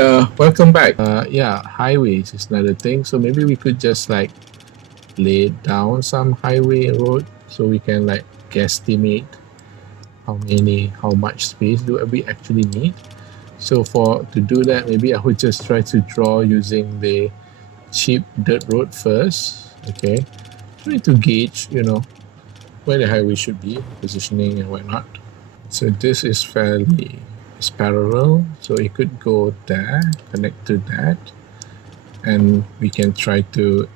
Welcome back. Yeah, highways is another thing. So maybe we could just like lay down some highway road so we can like guesstimate how much space do we actually need. So for to do that, maybe I would just try to draw using the cheap dirt road first. Okay, try to gauge, where the highway should be, positioning and whatnot. So this is fairly it's parallel, so it could go there, connect to that, and we can try to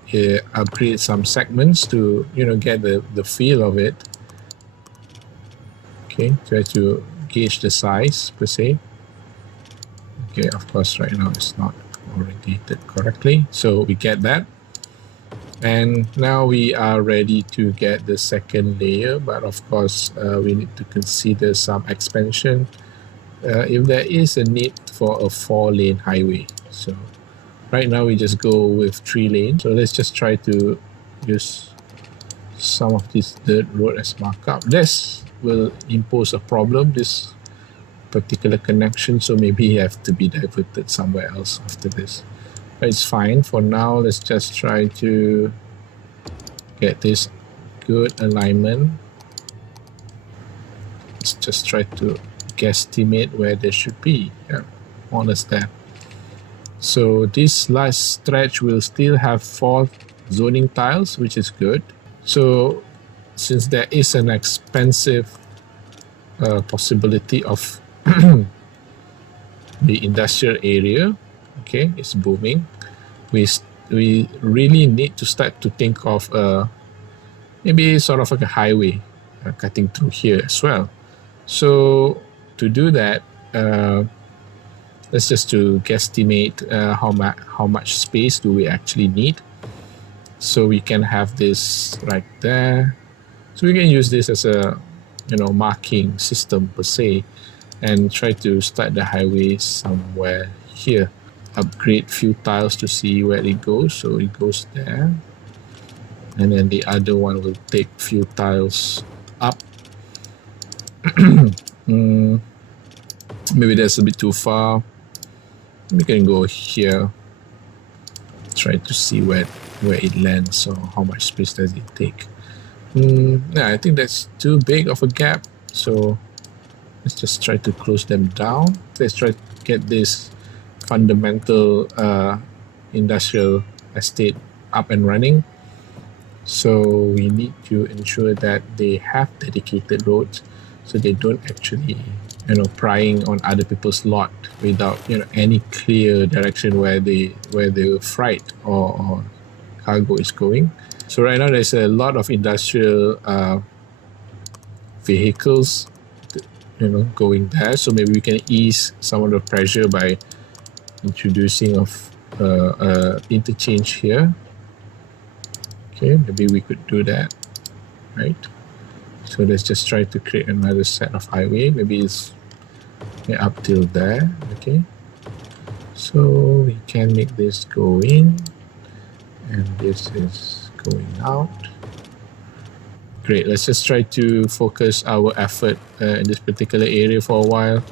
upgrade some segments to get the feel of it. Okay, try to gauge the size per se. Okay, of course right now it's not orientated correctly, so we get that. And now we are ready to get the second layer, but of course we need to consider some expansion if there is a need for a 4-lane highway. So right now we just go with 3 lanes. So let's just try to use some of this dirt road as markup. This will impose a problem, this particular connection, so maybe you have to be diverted somewhere else after this. But it's fine for now. Let's just try to get this good alignment. Let's just try to guesstimate where they should be. Yeah, more or less that. So this last stretch will still have 4 zoning tiles, which is good. So since there is an expensive possibility of the industrial area, okay, it's booming, we really need to start to think of maybe sort of like a highway cutting through here as well. So to do that, let's just to guesstimate how much space do we actually need. So we can have this right there. So we can use this as a marking system per se, and try to start the highway somewhere here. Upgrade few tiles to see where it goes. So it goes there, and then the other one will take few tiles up. Maybe that's a bit too far. We can go here, try to see where it lands or how much space does it take. Yeah, I think that's too big of a gap, so let's just try to close them down. Let's try to get this fundamental industrial estate up and running. So we need to ensure that they have dedicated roads, so they don't actually prying on other people's lot without any clear direction where the freight or cargo is going. So right now there's a lot of industrial vehicles going there, so maybe we can ease some of the pressure by introducing of interchange here. Okay, maybe we could do that, right? So let's just try to create another set of highway. Maybe it's up till there. Okay, so we can make this go in, and this is going out. Great, let's just try to focus our effort in this particular area for a while,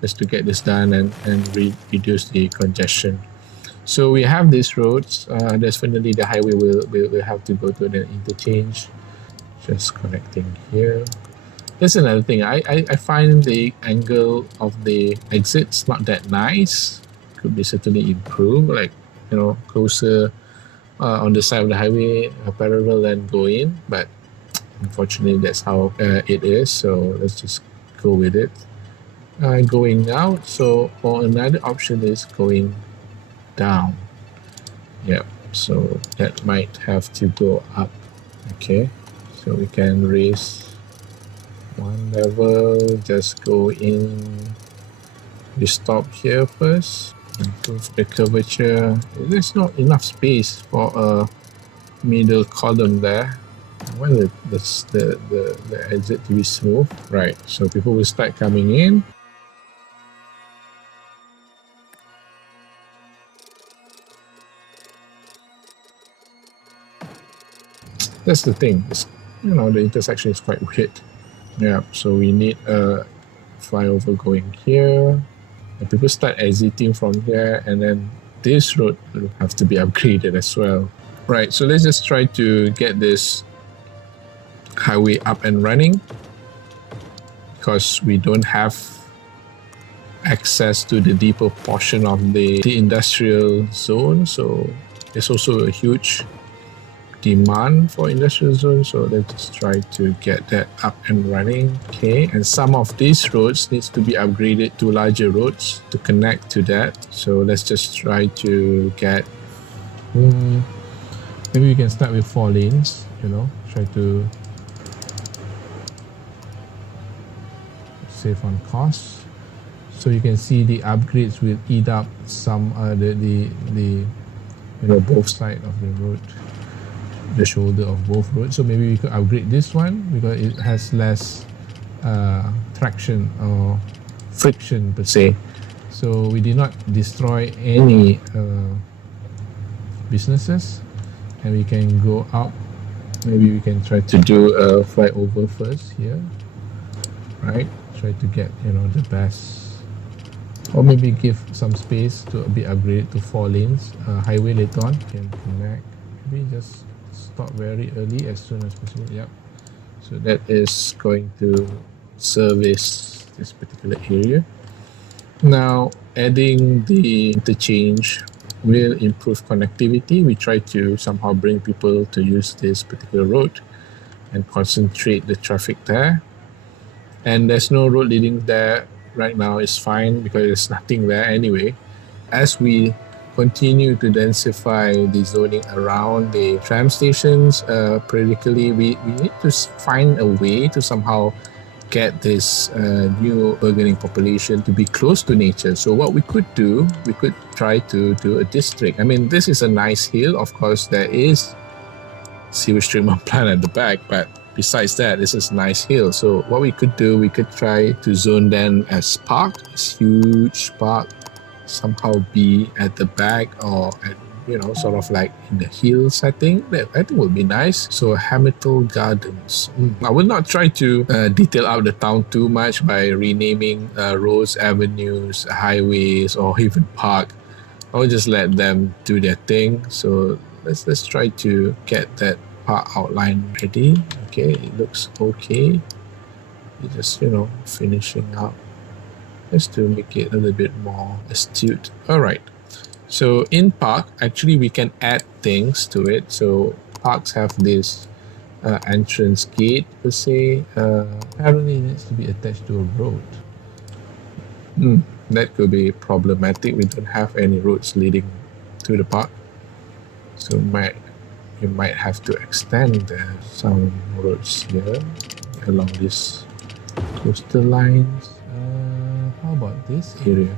just to get this done and reduce the congestion. So we have these roads. Definitely the highway will have to go to the interchange. Just connecting here. That's another thing. I find the angle of the exits not that nice. Could be certainly improved, like closer on the side of the highway, parallel, and go in. But unfortunately, that's how it is. So let's just go with it. Going out. So or another option is going down. Yep. So that might have to go up. Okay. So we can raise one level, just go in. We stop here first, improve the curvature. There's not enough space for a middle column there. I want the exit to be smooth. Right, so people will start coming in. That's the thing. The intersection is quite weird. Yeah, so we need a flyover going here. And people start exiting from here, and then this road will have to be upgraded as well. Right, so let's just try to get this highway up and running, because we don't have access to the deeper portion of the industrial zone. So there's also a huge demand for industrial zone. So let's just try to get that up and running. Okay, and some of these roads needs to be upgraded to larger roads to connect to that. So let's just try to get maybe we can start with 4 lanes, try to save on costs. So you can see the upgrades will eat up some the both sides of the road, the shoulder of both roads. So maybe we could upgrade this one because it has less traction or friction per se. So we did not destroy any businesses, and we can go up. Maybe we can try to do a flyover first here, right? Try to get the best, or maybe give some space to be upgraded to 4 lanes highway later on. Can connect, maybe just stop very early as soon as possible. Yep, so that is going to service this particular area. Now adding the interchange will improve connectivity. We try to somehow bring people to use this particular road and concentrate the traffic there. And there's no road leading there right now. It's fine because there's nothing there anyway. As we continue to densify the zoning around the tram stations, periodically we need to find a way to somehow get this new burgeoning population to be close to nature. So what we could do, we could try to do a district. I mean, this is a nice hill. Of course, there is sewage treatment plant at the back, but besides that, this is a nice hill. So what we could do, we could try to zone them as park, this huge park, somehow be at the back or at, sort of like in the hill setting. That I think would be nice. So Hamilton Gardens. I will not try to detail out the town too much by renaming roads, avenues, highways, or even park. I'll just let them do their thing. So let's try to get that part outline ready. Okay, it looks okay. You just finishing up just to make it a little bit more astute. All right, so in park actually we can add things to it. So parks have this entrance gate per se. Apparently it needs to be attached to a road. That could be problematic. We don't have any roads leading to the park, so you might have to extend some roads here along these coastal lines. How about this area?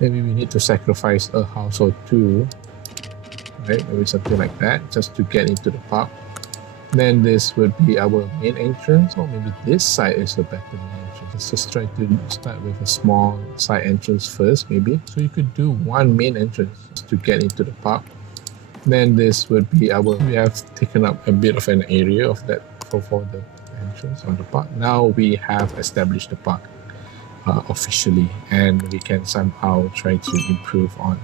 Maybe we need to sacrifice a house or two, right? Maybe something like that, just to get into the park. Then this would be our main entrance, or maybe this side is a better main entrance. Let's just try to start with a small side entrance first, maybe. So you could do one main entrance to get into the park. Then this would be we have taken up a bit of an area of that for the entrance on the park. Now we have established the park officially, and we can somehow try to improve on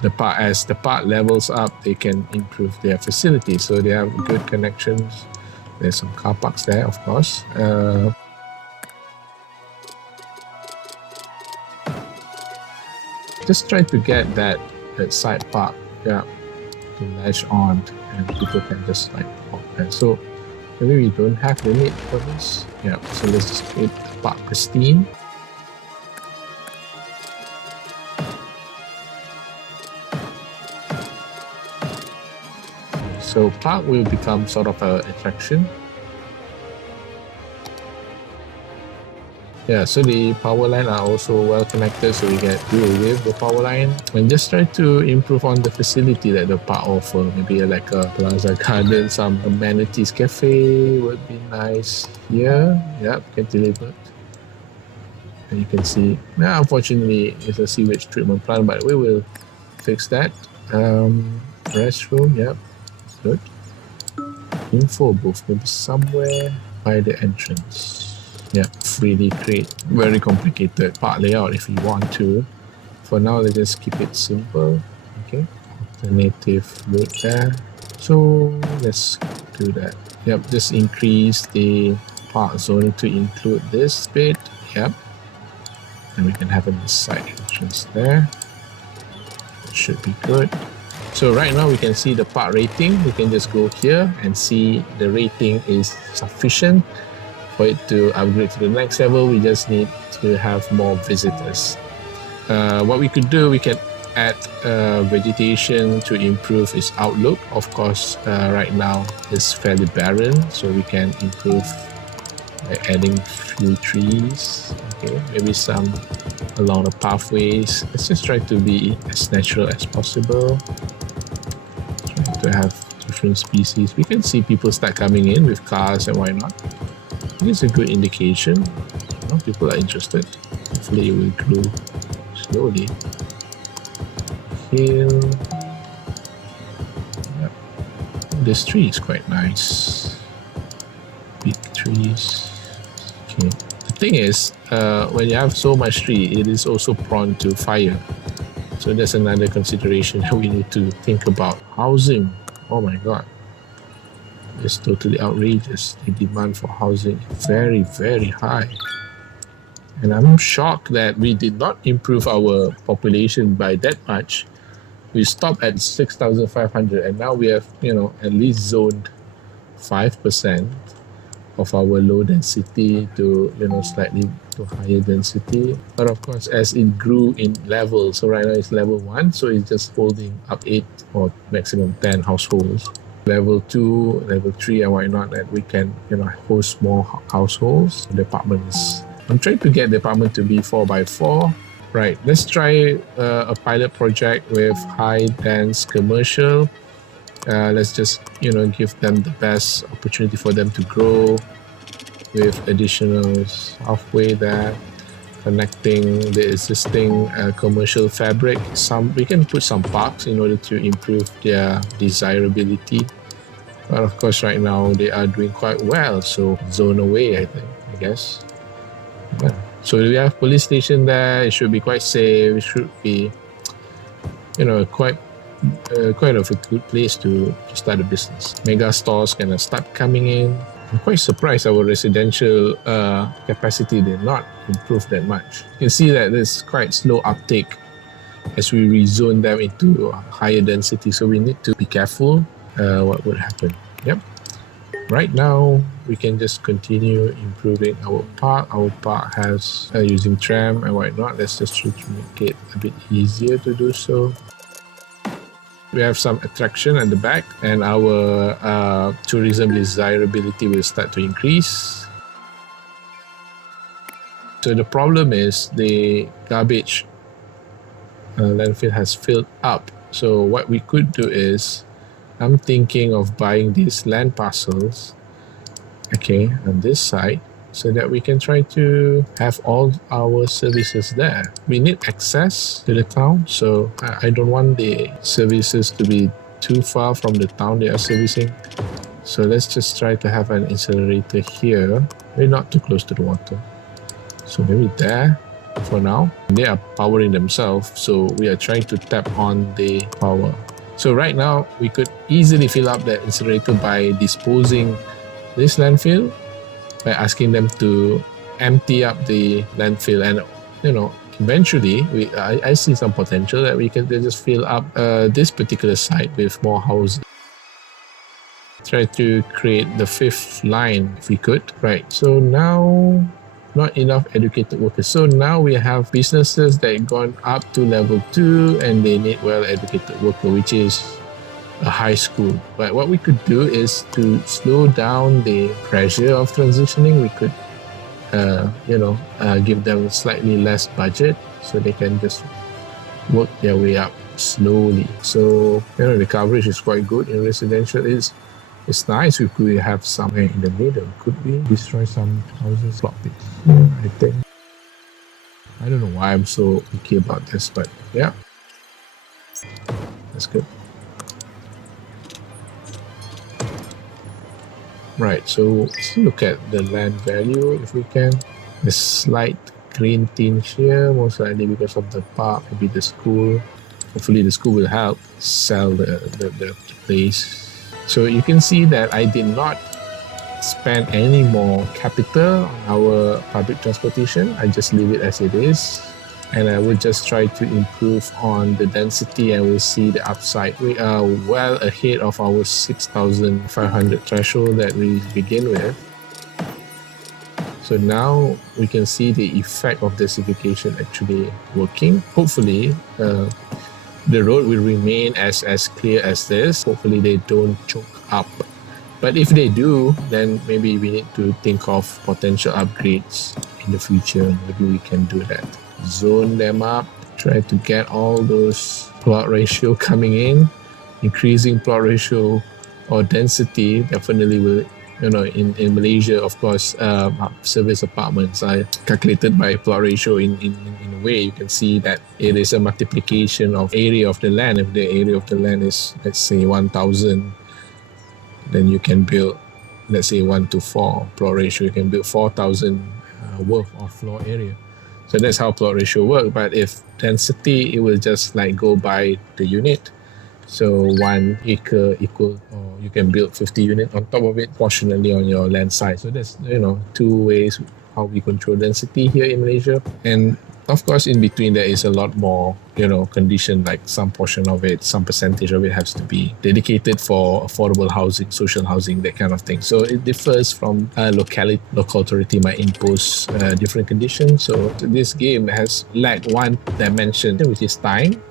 the park. As the park levels up, they can improve their facilities, so they have good connections. There's some car parks there, of course. Just try to get that side park, to latch on, and people can just walk there. So maybe we don't have limit for this. So let's just keep the park pristine. So park will become sort of an attraction. So the power line are also well connected, so we can deal with the power line and just try to improve on the facility that the park offer. Maybe like a plaza garden, some amenities, cafe would be nice here. Cantilevered. And you can see, unfortunately, it's a sewage treatment plant, but we will fix that. Restroom, good. Info booth, maybe somewhere by the entrance. Yeah, really create very complicated part layout if you want to. For now, let's just keep it simple. Okay, alternative route there. So let's do that. Yep, just increase the parts only to include this bit. Yep, and we can have a side entrance there. That should be good. So right now we can see the part rating. We can just go here and see the rating is sufficient for it to upgrade to the next level. We just need to have more visitors. What we could do, we can add vegetation to improve its outlook. Of course, right now it's fairly barren, so we can improve by adding few trees. Okay, maybe some along the pathways. Let's just try to be as natural as possible. Try to have different species. We can see people start coming in with cars and why not. It's a good indication. You know, people are interested. Hopefully it will grow slowly. Hill. Yep. This tree is quite nice. Big trees. Okay. The thing is, when you have so much tree, it is also prone to fire. So that's another consideration that we need to think about. Housing. Oh my god. It's totally outrageous. The demand for housing is very, very high. And I'm shocked that we did not improve our population by that much. We stopped at 6,500 and now we have, at least zoned 5% of our low density to, slightly to higher density. But of course, as it grew in level, so right now it's level 1, so it's just holding up 8 or maximum 10 households. Level 2, level 3 and why not, that we can, host more households. The apartments. I'm trying to get the apartment to be 4x4. Right, let's try a pilot project with high dense commercial. Let's just, give them the best opportunity for them to grow with additional halfway there, connecting the existing commercial fabric. We can put some parks in order to improve their desirability. But of course, right now they are doing quite well, so zone away, I guess. Yeah. So we have police station there. It should be quite safe. It should be, quite of a good place to start a business. Mega stores can start coming in. I'm quite surprised our residential capacity did not improve that much. You can see that there's quite slow uptake as we rezone them into higher density. So we need to be careful what would happen. Yep. Right now, we can just continue improving our park. Our park has using tram and whatnot. Let's just try to make it a bit easier to do so. We have some attraction at the back and our tourism desirability will start to increase. So the problem is the garbage landfill has filled up. So what we could do is, I'm thinking of buying these land parcels, okay, on this side, so that we can try to have all our services there. We need access to the town, so I don't want the services to be too far from the town they are servicing. So let's just try to have an incinerator here, maybe not too close to the water. So maybe there for now. They are powering themselves, so we are trying to tap on the power. So right now, we could easily fill up that incinerator by disposing this landfill, by asking them to empty up the landfill. And, eventually, I see some potential that we can just fill up this particular site with more houses. Try to create the 5th line if we could. Right, so now, not enough educated workers. So now we have businesses that gone up to level 2 and they need well-educated worker, which is a high school. But what we could do is to slow down the pressure of transitioning. We could, give them slightly less budget so they can just work their way up slowly. So, the coverage is quite good in residential. It's nice if we have somewhere in the middle. Could we destroy some houses? Block it. I think. I don't know why I'm so picky about this, but yeah. That's good. Right, so let's look at the land value if we can. The slight green tinge here, most likely because of the park, maybe the school. Hopefully the school will help sell the place. So you can see that I did not spend any more capital on our public transportation. I just leave it as it is. And I will just try to improve on the density and we'll see the upside. We are well ahead of our 6,500 threshold that we begin with. So now we can see the effect of densification actually working. Hopefully, the road will remain as clear as this. Hopefully they don't choke up. But if they do, then maybe we need to think of potential upgrades in the future. Maybe we can do that. Zone them up, try to get all those plot ratio coming in. Increasing plot ratio or density definitely will, in Malaysia, of course, service apartments are calculated by plot ratio in a way. You can see that it is a multiplication of area of the land. If the area of the land is, let's say, 1,000, then you can build, let's say, 1:4 plot ratio. You can build 4,000 worth of floor area. So that's how plot ratio works. But if density, it will just like go by the unit. So 1 acre equal, or you can build 50 units on top of it, proportionally on your land size. So that's, two ways how we control density here in Malaysia. And of course, in between, there is a lot more, condition, like some portion of it, some percentage of it has to be dedicated for affordable housing, social housing, that kind of thing. So it differs from local authority might impose different conditions. So this game has lacked one dimension, which is time.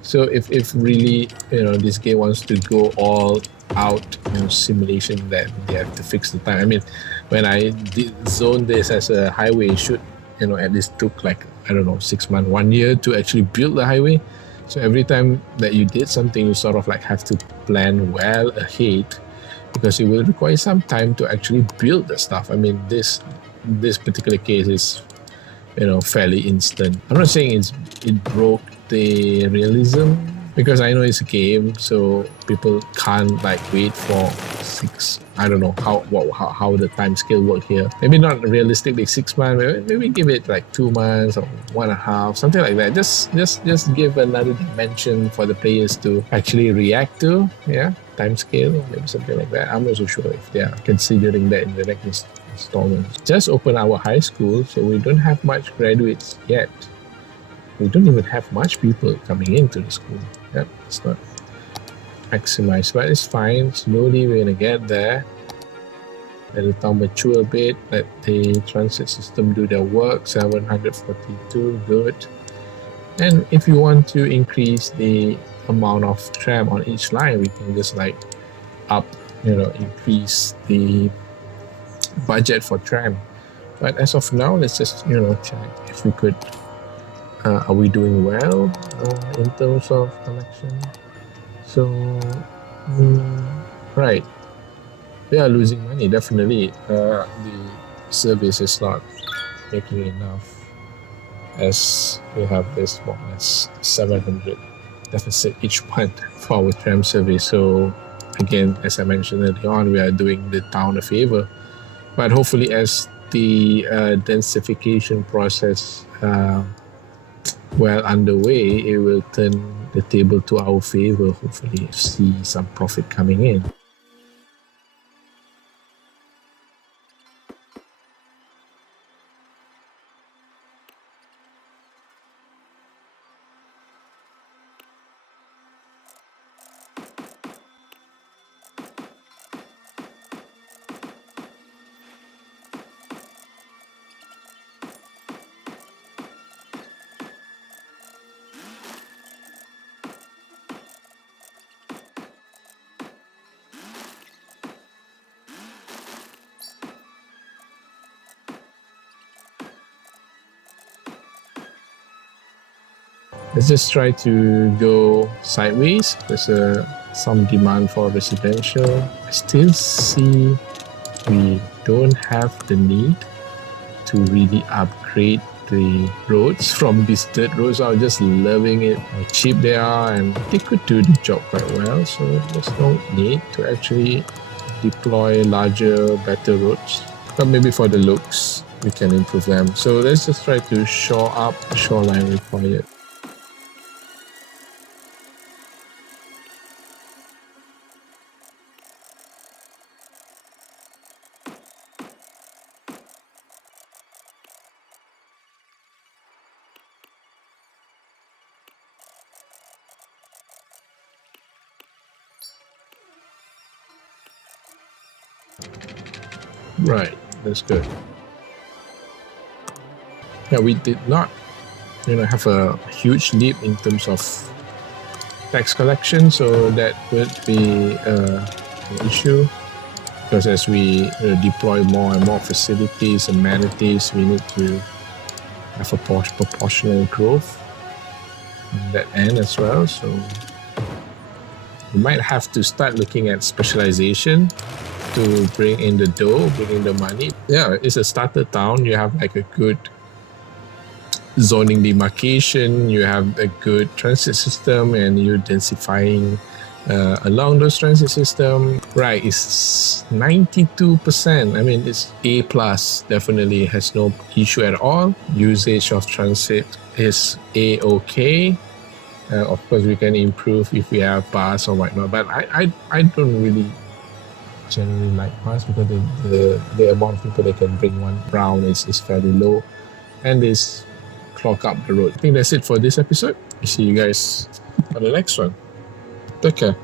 So if really, this game wants to go all out, simulation, that they have to fix the time. I mean, when I did zone this as a highway, it should, at least took like, 6 months, 1 year to actually build the highway. So every time that you did something, you sort of like have to plan well ahead, because it will require some time to actually build the stuff. I mean, this particular case is, fairly instant. I'm not saying it broke the realism, because I know it's a game, so people can't like wait for 6. I don't know how the time scale work here. Maybe not realistically 6 months. Maybe give it like 2 months or 1.5, something like that. Just give another dimension for the players to actually react to. Yeah, time scale, maybe something like that. I'm not so sure if they are considering that in the next installment. Just open our high school, so we don't have much graduates yet. We don't even have much people coming into the school. Yep, it's not maximized, but it's fine. Slowly we're gonna get there. Let the town mature a bit. Let the transit system do their work. 742, good. And if you want to increase the amount of tram on each line, we can just like increase the budget for tram. But as of now, let's just check if we could. Are we doing well in terms of collection? So, right, we are losing money, definitely. The service is not making enough, as we have this more or less 700 deficit each month for our tram service. So again, as I mentioned earlier on, we are doing the town a favor. But hopefully, as the densification process well underway, it will turn the table to our favor. Hopefully see some profit coming in. Let's just try to go sideways. There's some demand for residential. I still see we don't have the need to really upgrade the roads from these dirt roads. I'm just loving it, how cheap they are, and they could do the job quite well. So there's no need to actually deploy larger, better roads. But maybe for the looks, we can improve them. So let's just try to shore up the shoreline required. Right, that's good. Yeah, we did not, have a huge leap in terms of tax collection, so that would be an issue because as we deploy more and more facilities, amenities, we need to have a proportional growth on that end as well. So we might have to start looking at specialization to bring in the dough, bring in the money. Yeah, it's a starter town. You have like a good zoning demarcation, you have a good transit system, and you're densifying along those transit system. Right, it's 92%. I mean, it's A plus. Definitely has no issue at all. Usage of transit is A-okay. Of course, we can improve if we have bus or whatnot, but I don't really generally like bus because the amount of people that can bring one round is fairly low, and this clog up the road. I think that's it for this episode. See you guys on the next one. Take care.